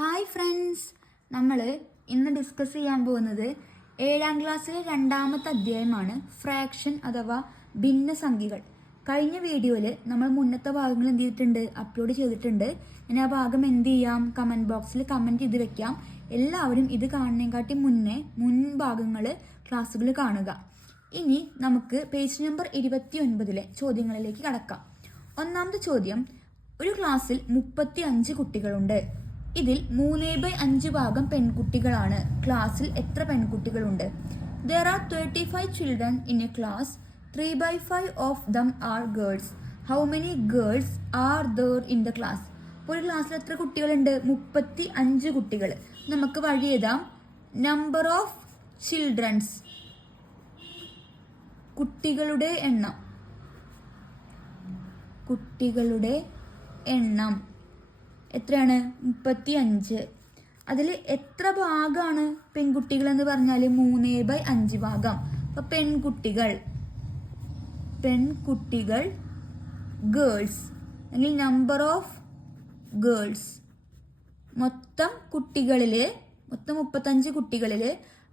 Hi friends, നമ്മൾ ഇന്ന് discuss ചെയ്യാൻ പോകുന്നത് 7ാം ക്ലാസ്സിലെ 2ാമത്തെ അധ്യായമാണ് ഫ്രാക്ഷൻ അഥവാ ഭിന്നസംഖ്യകൾ. കഴിഞ്ഞ വീഡിയോയിൽ നമ്മൾ മുന്നത്തെ ഭാഗങ്ങൾ എന്ത് ചെയ്തിട്ടുണ്ട്, അപ്ലോഡ് ചെയ്തിട്ടുണ്ട്. ഇനി ആ ഭാഗം എന്ത് ചെയ്യാം, കമൻറ്റ് ബോക്സിൽ കമൻറ്റ് ചെയ്ത് വെക്കാം. എല്ലാവരും ഇത് കാണുന്നതിനെക്കാട്ടി മുൻ ഭാഗങ്ങൾ ക്ലാസ്സുകൾ കാണുക. ഇനി നമുക്ക് പേജ് നമ്പർ 29 ചോദ്യങ്ങളിലേക്ക് കടക്കാം. ഒന്നാമത്തെ ചോദ്യം, ഒരു ക്ലാസ്സിൽ 35 കുട്ടികളുണ്ട്. ഇതിൽ 3/5 ഭാഗം പെൺകുട്ടികളാണ്. ക്ലാസ്സിൽ എത്ര പെൺകുട്ടികളുണ്ട്? There are 35 children in a class. 3/5 of them are girls. How many girls are there in the class? ഒരു ക്ലാസ്സിൽ എത്ര കുട്ടികളുണ്ട്? 35 കുട്ടികൾ. നമുക്ക് വഴി എഴുതാം. നമ്പർ ഓഫ് ചിൽഡ്രൻസ്, കുട്ടികളുടെ എണ്ണം. കുട്ടികളുടെ എണ്ണം എത്രയാണ്? 35. അതിൽ എത്ര ഭാഗമാണ് പെൺകുട്ടികൾ എന്ന് പറഞ്ഞാൽ 3/5 ഭാഗം. അപ്പൊ പെൺകുട്ടികൾ ഗേൾസ് അല്ലെങ്കിൽ നമ്പർ ഓഫ് ഗേൾസ്, മൊത്തം 35 കുട്ടികളില്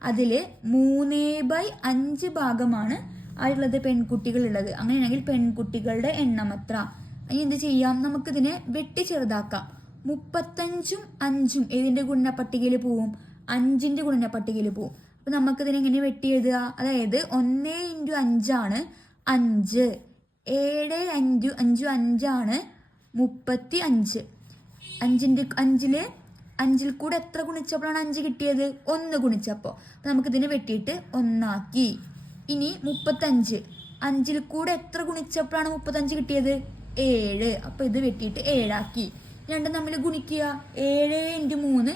അതില് 3/5 ഭാഗമാണ് ആയിട്ടുള്ളത് പെൺകുട്ടികൾ ഉള്ളത്. അങ്ങനെയാണെങ്കിൽ പെൺകുട്ടികളുടെ എണ്ണം എത്ര? ഇനി എന്ത് ചെയ്യാം, നമുക്കിതിനെ വെട്ടി ചെറുതാക്കാം. 35ഉം 5ഉം ഏതിന്റെ ഗുണന പട്ടികയിൽ പോവും? 5ന്റെ ഗുണന പട്ടികയിൽ പോവും. അപ്പൊ നമുക്കിതിനെ എങ്ങനെ വെട്ടി എഴുതുക? അതായത് 1 × 5 ആണ് 5, 7 × 5 5 35. 5ൽ കൂടെ എത്ര ഗുണിച്ചപ്പോഴാണ് 5 കിട്ടിയത്? 1 ഗുണിച്ചപ്പോ. അപ്പൊ നമുക്കിതിനെ വെട്ടിയിട്ട് 1 ആക്കി. ഇനി 35, 5ൽ കൂടെ എത്ര ഗുണിച്ചപ്പോഴാണ് 35 കിട്ടിയത്? 7. അപ്പൊ ഇത് വെട്ടിയിട്ട് 7 ആക്കി. രണ്ടും തമ്മിൽ ഗുണിക്കുക. 7 × 3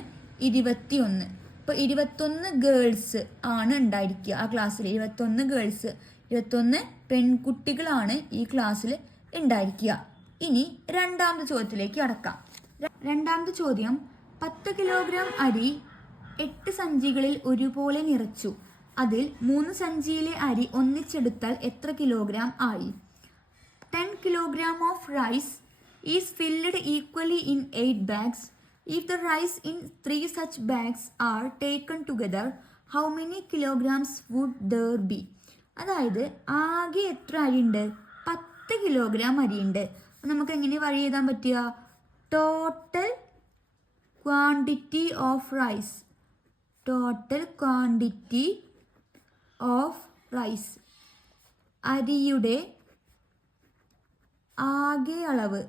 21. അപ്പൊ 21 ഗേൾസ് ആണ് ഉണ്ടായിരിക്കുക ആ ക്ലാസ്സിൽ. 21 ഗേൾസ്, 21 പെൺകുട്ടികളാണ് ഈ ക്ലാസ്സിൽ ഉണ്ടായിരിക്കുക. ഇനി രണ്ടാമത്തെ ചോദ്യത്തിലേക്ക് കടക്കാം. രണ്ടാമത്തെ ചോദ്യം, 10 കിലോഗ്രാം അരി 8 സഞ്ചികളിൽ ഒരുപോലെ നിറച്ചു. അതിൽ 3 സഞ്ചിയിലെ അരി ഒന്നിച്ചെടുത്താൽ എത്ര കിലോഗ്രാം ആയി? 10 kilogram of rice is filled equally in 8 bags. If the rice in 3 such bags are taken together, how many kilograms would there be? അതായത് ആകെ എത്ര അരിയുണ്ട്? 10 കിലോഗ്രാം അരിയുണ്ട്. നമുക്ക് എങ്ങനെ വഴി എഴുതാൻ പറ്റുക? Total quantity of rice. Total quantity of rice, അരിയുടെ ആകെ അളവ്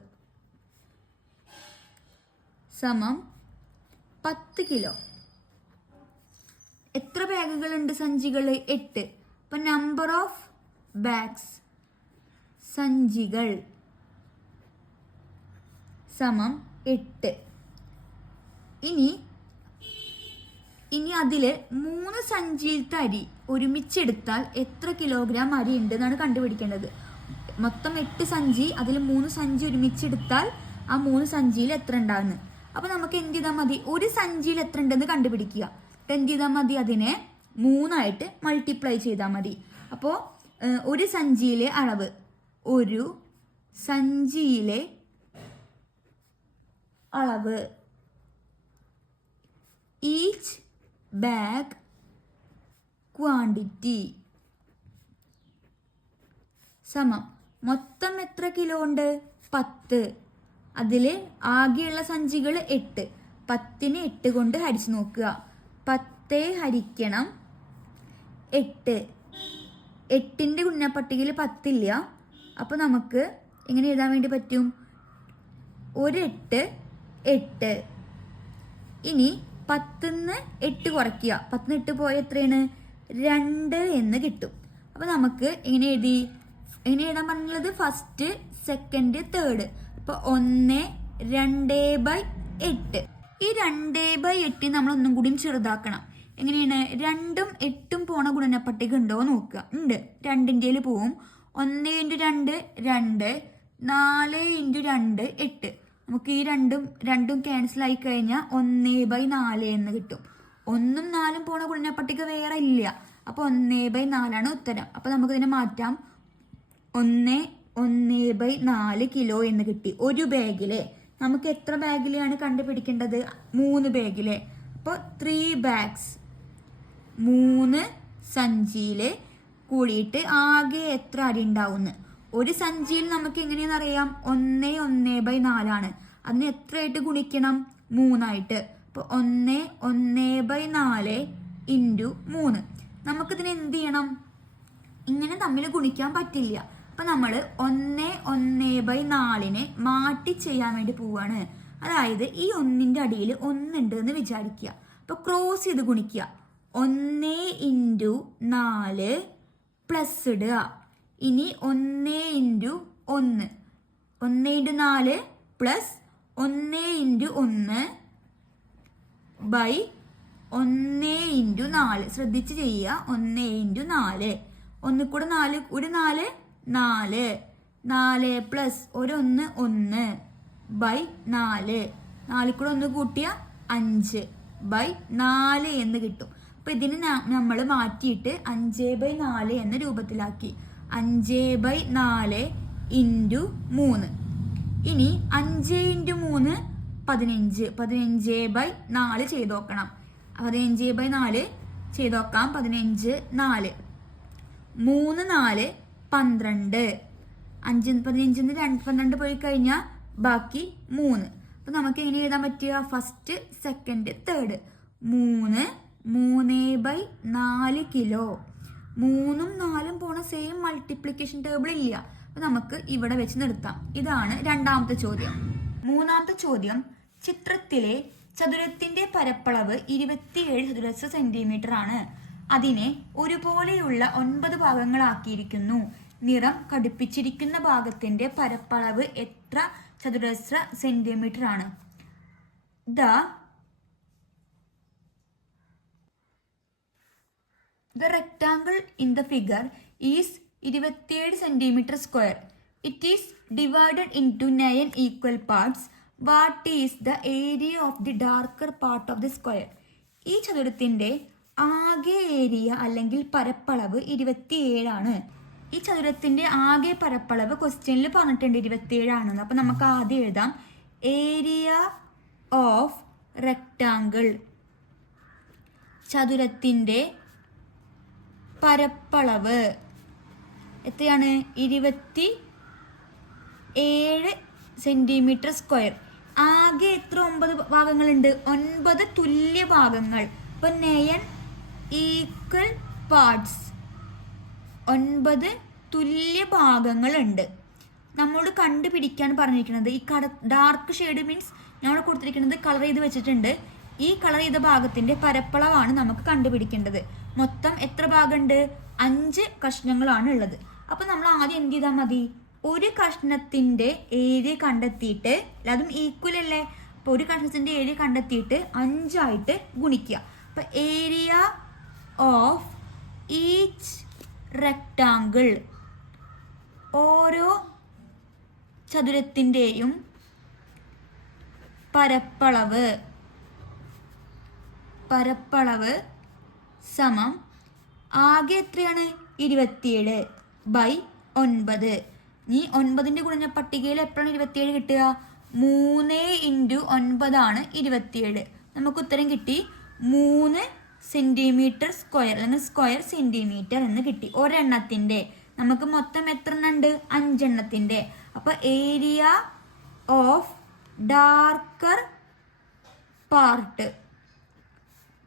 സമം 10 കിലോ. എത്ര ബാഗുകളുണ്ട്? സഞ്ചികൾ 8. അപ്പൊ നമ്പർ ഓഫ് ബാഗ്സ്, സഞ്ചികൾ സമം 8. ഇനി അതില് 3 സഞ്ചിയിലത്തെ അരി ഒരുമിച്ചെടുത്താൽ എത്ര കിലോഗ്രാം അരി ഉണ്ട് എന്നാണ് കണ്ടുപിടിക്കേണ്ടത്. മൊത്തം 8 സഞ്ചി, അതിൽ 3 സഞ്ചി ഒരുമിച്ചെടുത്താൽ ആ 3 സഞ്ചിയിൽ എത്ര ഉണ്ടാകുന്നു. അപ്പൊ നമുക്ക് എന്ത് ചെയ്താൽ മതി? ഒരു സഞ്ചിയിൽ എത്ര ഉണ്ടെന്ന് കണ്ടുപിടിക്കുക. എന്ത് ചെയ്താൽ മതി? അതിനെ 3 മൾട്ടിപ്ലൈ ചെയ്താൽ മതി. അപ്പോൾ ഒരു സഞ്ചിയിലെ അളവ്, ഒരു സഞ്ചിയിലെ അളവ്, ഈച്ച് ബാഗ് ക്വാണ്ടിറ്റി സമം മൊത്തം എത്ര കിലോ ഉണ്ട്? 10. അതിൽ ആകെയുള്ള സഞ്ചികൾ 8. 10നെ 8 കൊണ്ട് ഹരിച്ചു നോക്കുക. 10 ഹരിക്കണം 8. 8ന്റെ ഗുണനപ്പട്ടികയിൽ 10 ഇല്ല. അപ്പൊ നമുക്ക് എങ്ങനെ എഴുതാൻ വേണ്ടി പറ്റും? 1 8 8. ഇനി 10ന്ന് 8 കുറയ്ക്കുക. 10ന്ന് 8 പോയ എത്രയാണ്? 2 എന്ന് കിട്ടും. അപ്പൊ നമുക്ക് എങ്ങനെ എഴുതാൻ പറഞ്ഞുള്ളത്? First, second, third. അപ്പൊ 1 2/8. ഈ 2/8 നമ്മൾ ഒന്നും കൂടി ചെറുതാക്കണം. എങ്ങനെയാണ്? 2ഉം 8ഉം പോണ ഗുണനപ്പട്ടിക ഉണ്ടോ നോക്കുക. ഉണ്ട്, 2ന്റെ പോവും. 1 × 2 2, 4 × 2 8. നമുക്ക് ഈ രണ്ടും ക്യാൻസൽ ആയി കഴിഞ്ഞാൽ 1/4 എന്ന് കിട്ടും. 1ഉം 4ഉം പോണ ഗുണനപ്പട്ടിക വേറെ ഇല്ല. അപ്പൊ 1/4 ഉത്തരം. അപ്പൊ നമുക്കിതിനെ മാറ്റാം. 1/4 കിലോ എന്ന് കിട്ടി ഒരു ബാഗില്. നമുക്ക് എത്ര ബാഗിലെയാണ് കണ്ടുപിടിക്കേണ്ടത്? 3 ബാഗിലെ. അപ്പോൾ 3 bags, 3 സഞ്ചിയിൽ കൂടിയിട്ട് ആകെ എത്ര അരി ഉണ്ടാവുമെന്ന്. ഒരു സഞ്ചിയിൽ നമുക്ക് എങ്ങനെയാണെന്ന് അറിയാം, 1/4 അതിന് എത്രയായിട്ട് ഗുണിക്കണം? 3 ആയിട്ട്. അപ്പോൾ 1/4 × 3. നമുക്കിതിന് എന്ത് ചെയ്യണം? ഇങ്ങനെ തമ്മിൽ ഗുണിക്കാൻ പറ്റില്ല. അപ്പം നമ്മൾ 1/4 മാറ്റി ചെയ്യാൻ വേണ്ടി പോവാണ്. അതായത് ഈ 1ന്റെ അടിയിൽ 1 ഉണ്ട് എന്ന് വിചാരിക്കുക. അപ്പോൾ ക്രോസ് ചെയ്ത് ഗുണിക്കുക. 1 × 4 പ്ലസ് ഇടുക. ഇനി 1 × 1, 1 × 4 പ്ലസ് 1 × 1 ബൈ 1 × 4. ശ്രദ്ധിച്ച് ചെയ്യുക. 1 × 4, 1 കൂടെ 4, ഒരു 4, 4, 4 പ്ലസ് ഒരു 1, 1 ബൈ 4, 4 കൂടെ 1 കൂട്ടിയ 5 ബൈ 4 എന്ന് കിട്ടും. അപ്പോൾ ഇതിന് നമ്മൾ മാറ്റിയിട്ട് 5/4 എന്ന രൂപത്തിലാക്കി. 5/4 × 3. ഇനി 5 × 3 15, 15/4 ചെയ്ത് നോക്കണം. 15/4 ചെയ്ത് നോക്കാം. 15, 4, 3, 4, 12. 5, 15 12 പോയി കഴിഞ്ഞാൽ ബാക്കി 3. അപ്പം നമുക്ക് എങ്ങനെ എഴുതാൻ പറ്റുക? First, second, third. 3, 3/4 കിലോ. 3ഉം 4ഉം പോണ സെയിം മൾട്ടിപ്ലിക്കേഷൻ ടേബിൾ ഇല്ല. അപ്പം നമുക്ക് ഇവിടെ വെച്ച് നിർത്താം. ഇതാണ് രണ്ടാമത്തെ ചോദ്യം. മൂന്നാമത്തെ ചോദ്യം, ചിത്രത്തിലെ ചതുരത്തിന്റെ പരപ്പളവ് 27 ചതുരശ്ര സെന്റിമീറ്റർ ആണ്. അതിനെ ഒരുപോലെയുള്ള 9 ഭാഗങ്ങളാക്കിയിരിക്കുന്നു. നിറം ഘടിപ്പിച്ചിരിക്കുന്ന ഭാഗത്തിന്റെ പരപ്പളവ് എത്ര ചതുരശ്ര സെന്റിമീറ്റർ ആണ്? The rectangle in the figure is 27 centimeter square. It is divided into 9 equal parts. What is the area of the darker part of the square? ഈ ചതുരത്തിന്റെ ആകെ ഏരിയ അല്ലെങ്കിൽ പരപ്പളവ് 27 ആണ്. ഈ ചതുരത്തിന്റെ ആകെ പരപ്പളവ് ക്വസ്റ്റ്യനിൽ പറഞ്ഞിട്ടുണ്ട് 27 ആണെന്ന്. അപ്പം നമുക്ക് ആദ്യം എഴുതാം ഏരിയ ഓഫ് റെക്ടാങ്കിൾ. ചതുരത്തിന്റെ പരപ്പളവ് എത്രയാണ്? 27 സെന്റിമീറ്റർ സ്ക്വയർ. ആകെ എത്ര 9 ഭാഗങ്ങളുണ്ട്? 9 തുല്യ ഭാഗങ്ങൾ. ഇപ്പൊ 9 ഈക്വൽ പാർട്സ്, 9 തുല്യ ഭാഗങ്ങളുണ്ട്. നമ്മളോട് കണ്ടുപിടിക്കാൻ പറഞ്ഞിരിക്കുന്നത് ഈ ഡാർക്ക് ഷെയ്ഡ് മീൻസ് നമ്മൾ കൊടുത്തിരിക്കുന്നത് കളർ ചെയ്ത് വെച്ചിട്ടുണ്ട്. ഈ കളർ ചെയ്ത ഭാഗത്തിന്റെ പരപ്പളവാണ് നമുക്ക് കണ്ടുപിടിക്കേണ്ടത്. മൊത്തം എത്ര ഭാഗമുണ്ട്? 5 കഷ്ണങ്ങളാണ് ഉള്ളത്. അപ്പൊ നമ്മൾ ആദ്യം എന്ത് ചെയ്താൽ മതി? ഒരു കഷ്ണത്തിന്റെ ഏരിയ കണ്ടെത്തിയിട്ട്, അതും ഈക്വൽ അല്ലേ, അപ്പൊ ഒരു കഷ്ണത്തിന്റെ ഏരിയ കണ്ടെത്തിയിട്ട് 5 ആയിട്ട് ഗുണിക്കുക. അപ്പൊ ഏരിയ ഓഫ് ഈച്ച് റെക്ടാങ്കിൾ, ഓരോ ചതുരത്തിൻ്റെയും പരപ്പളവ് സമം ആകെ എത്രയാണ്? 27/9. ഈ 9ന്റെ ഗുണന പട്ടികയിൽ എപ്പോഴാണ് 27 കിട്ടുക? 3 × 9 ആണ് 27. നമുക്ക് ഉത്തരം കിട്ടി 3 സെന്റിമീറ്റർ സ്ക്വയർ അല്ലെങ്കിൽ സ്ക്വയർ സെന്റിമീറ്റർ എന്ന് കിട്ടി ഒരെണ്ണത്തിന്റെ. നമുക്ക് മൊത്തം എത്ര എണ്ണം ഉണ്ട്? 5 എണ്ണത്തിന്റെ. അപ്പൊ ഏരിയ ഓഫ് ഡാർക്കർ പാർട്ട്,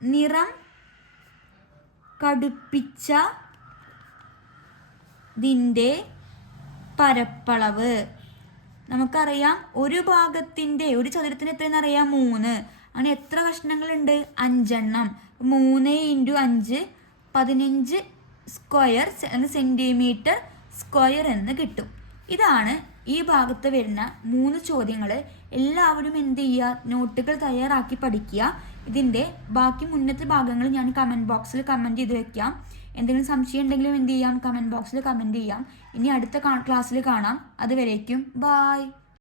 നിറം കടുപ്പിച്ച ഇതിൻ്റെ പരപ്പളവ് നമുക്കറിയാം. ഒരു ഭാഗത്തിന്റെ, ഒരു ചതുരത്തിന് എത്രയെന്ന് അറിയാം? 3. അങ്ങനെ എത്ര കഷ്ണങ്ങളുണ്ട്? 5 എണ്ണം. 3 × 5 15 സ്ക്വയർ സെന്റിമീറ്റർ സ്ക്വയർ എന്ന് കിട്ടും. ഇതാണ് ഈ ഭാഗത്ത് വരുന്ന 3 ചോദ്യങ്ങൾ. എല്ലാവരും എന്ത് ചെയ്യുക? നോട്ടുകൾ തയ്യാറാക്കി പഠിക്കുക. ഇതിൻ്റെ ബാക്കി മുന്നത്തെ ഭാഗങ്ങൾ ഞാൻ കമൻറ്റ് ബോക്സിൽ കമൻറ്റ് ചെയ്ത് വെക്കാം. എന്തെങ്കിലും സംശയം ഉണ്ടെങ്കിലും എന്ത് ചെയ്യാം? കമൻറ്റ് ബോക്സിൽ കമൻറ്റ് ചെയ്യാം. ഇനി അടുത്ത ക്ലാസ്സിൽ കാണാം. അതുവരേക്കും ബായ്.